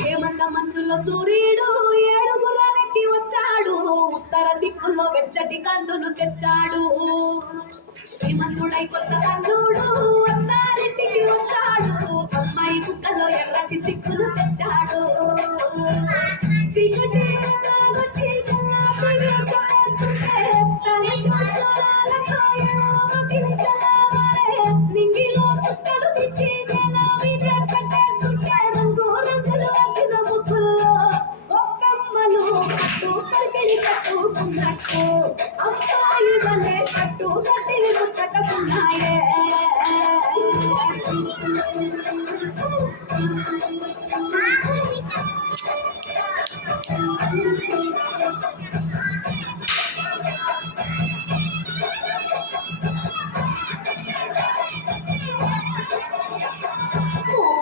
హేమంత మంచులో సూర్యుడు ఏడుగురానికి వచ్చాడు, ఉత్తర దిక్కుల్లో వెచ్చటి కాంతులు తెచ్చాడు. శ్రీమంతుడై కొత్త అల్లుడు అత్తారింటికి వచ్చాడు, అమ్మాయి ముక్కలో ఎర్రటి సిక్కులు తెచ్చాడు. చీకటి నింగిలో చుక్కలు తెచ్చి కట్టుకున్నట్టు అమ్మాయి వలే కట్టు కట్టి ముచ్చటకున్నాయే.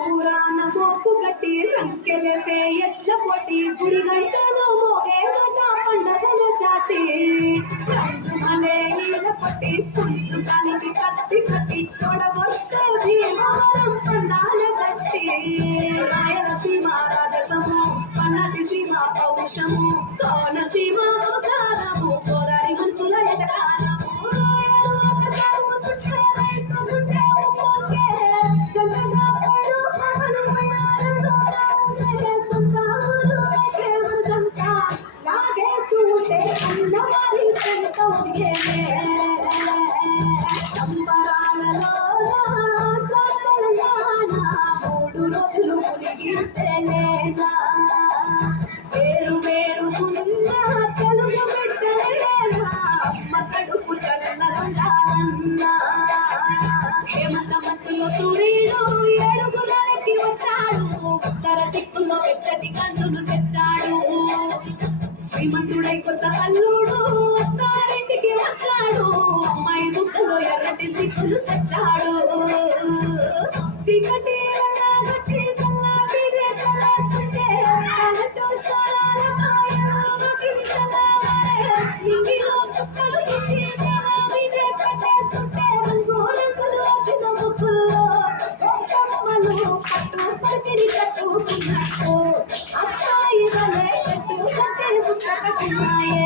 పురాణ మోపు గట్టి రంకెలేసే ఎట్ల పొట్టి గుడి గంటలో మోగే పండగల చాటి రంజుమలే ఈల పట్టి పుంజు కాలికి కత్తి కట్టి తొడగొట్టే భీమవరం పండాల గట్టి. రాయలసీమ రాజసము, పల్నాటి సీమ పౌరుషము, కోనసీమ అవతారము, గోదావరి మనసుల ఎటకారము. మూడు రోజులు మునిగితేలేనా వేరు వేరుకున్నా తెలుగు బిడ్డలేనా, అమ్మ కడుపు చల్లనుండాలన్నా. హేమంత మంచులో సూర్యుడు ఏడుగురానికి వచ్చాడు, ఉత్తర దిక్కుల్లో వెచ్చటి కందులు తెచ్చాడు. శ్రీమంతుడై కొత్త అల్లుడు అత్తారింటికి వచ్చాడు, అమ్మాయి ముక్కలో ఎర్రటి సిక్కులు తెచ్చాడు. చీకటి నింగిలో చుక్కలు తెచ్చి కట్టేస్తుంటే రంగు రంగులు వచ్చిన ముక్కుల్లో పట్టు పడికిరి కట్టుకున్నట్టు అమ్మాయి వలే చెట్టు కట్టి ముచ్చటకున్నాయే.